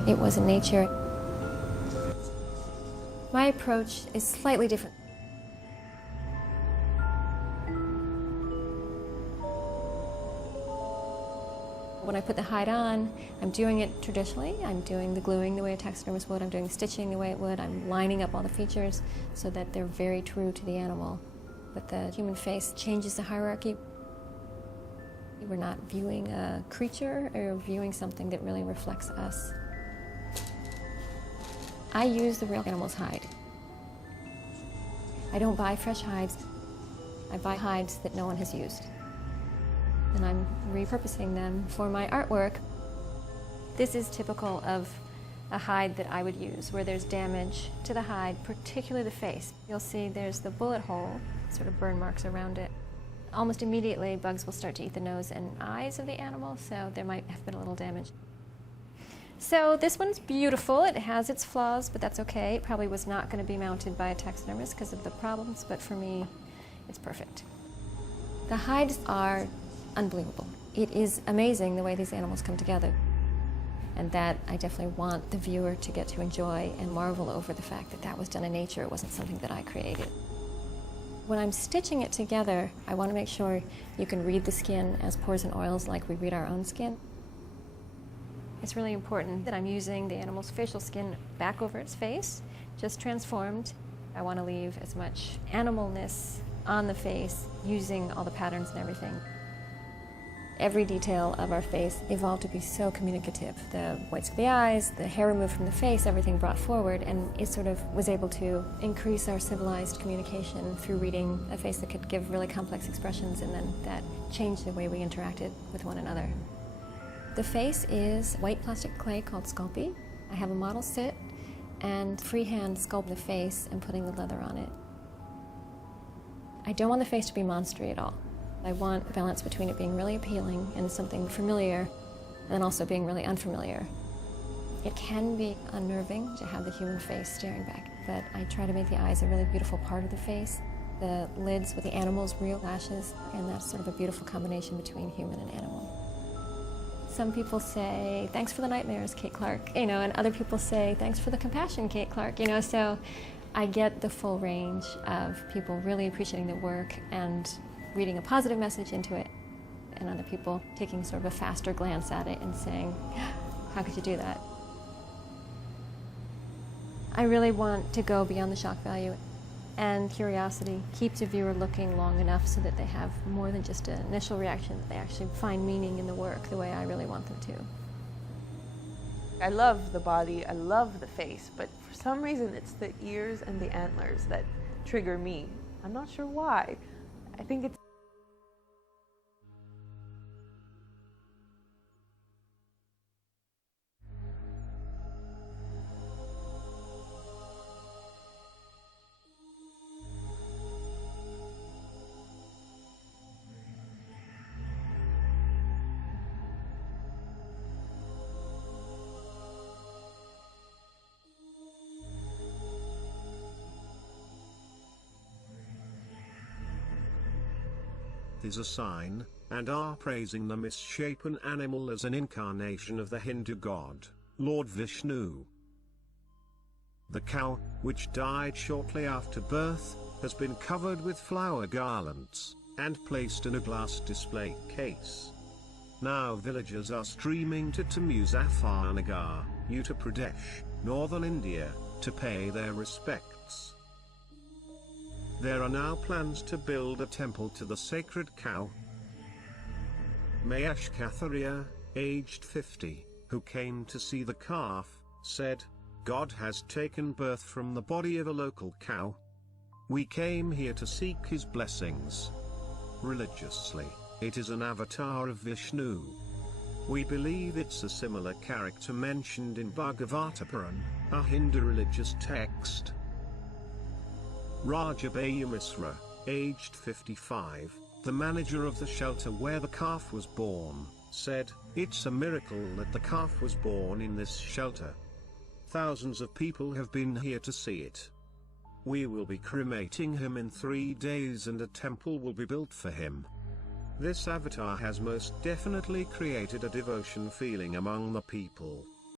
way it was in nature. My approach is slightly different. When I put the hide on, I'm doing it traditionally. I'm doing the gluing the way a taxidermist would. I'm doing the stitching the way it would. I'm lining up all the features so that they're very true to the animal. But the human face changes the hierarchy. We're not viewing a creature or viewing something that really reflects us. I use the real animal's hide. I don't buy fresh hides. I buy hides that no one has used. And I'm repurposing them for my artwork. This is typical of a hide that I would use, where there's damage to the hide, particularly the face. You'll see there's the bullet hole, sort of burn marks around it. Almost immediately, bugs will start to eat the nose and eyes of the animal, so there might have been a little damage. So this one's beautiful. It has its flaws, but that's okay. It probably was not going to be mounted by a taxidermist because of the problems, but for me, it's perfect. The hides are unbelievable. It is amazing the way these animals come together. And that I definitely want the viewer to get to enjoy and marvel over the fact that that was done in nature. It wasn't something that I created. When I'm stitching it together, I want to make sure you can read the skin as pores and oils like we read our own skin. It's really important that I'm using the animal's facial skin back over its face, just transformed. I want to leave as much animalness on the face using all the patterns and everything. Every detail of our face evolved to be so communicative. The whites of the eyes, the hair removed from the face, everything brought forward, and it sort of was able to increase our civilized communication through reading a face that could give really complex expressions, and then that changed the way we interacted with one another. The face is white plastic clay called Sculpey. I have a model sit and freehand sculpt the face and putting the leather on it. I don't want the face to be monstery at all. I want a balance between it being really appealing and something familiar, and then also being really unfamiliar. It can be unnerving to have the human face staring back, but I try to make the eyes a really beautiful part of the face. The lids with the animal's real lashes, and that's sort of a beautiful combination between human and animal. Some people say, thanks for the nightmares, Kate Clark, and other people say, thanks for the compassion, Kate Clark, so I get the full range of people really appreciating the work and reading a positive message into it, and other people taking sort of a faster glance at it and saying, how could you do that? I really want to go beyond the shock value, and curiosity keeps a viewer looking long enough so that they have more than just an initial reaction, that they actually find meaning in the work the way I really want them to. I love the body, I love the face, but for some reason it's the ears and the antlers that trigger me. I'm not sure why. I think it's is a sign, and are praising the misshapen animal as an incarnation of the Hindu god, Lord Vishnu. The cow, which died shortly after birth, has been covered with flower garlands, and placed in a glass display case. Now villagers are streaming to Muzaffarnagar, Uttar Pradesh, northern India, to pay their respects. There are now plans to build a temple to the sacred cow. Mahesh Katharia, aged 50, who came to see the calf, said, "God has taken birth from the body of a local cow. We came here to seek his blessings. Religiously, it is an avatar of Vishnu. We believe it's a similar character mentioned in Bhagavata Puran, a Hindu religious text." Rajabayu Misra, aged 55, the manager of the shelter where the calf was born, said, "It's a miracle that the calf was born in this shelter. Thousands of people have been here to see it. We will be cremating him in 3 days and a temple will be built for him." This avatar has most definitely created a devotion feeling among the people.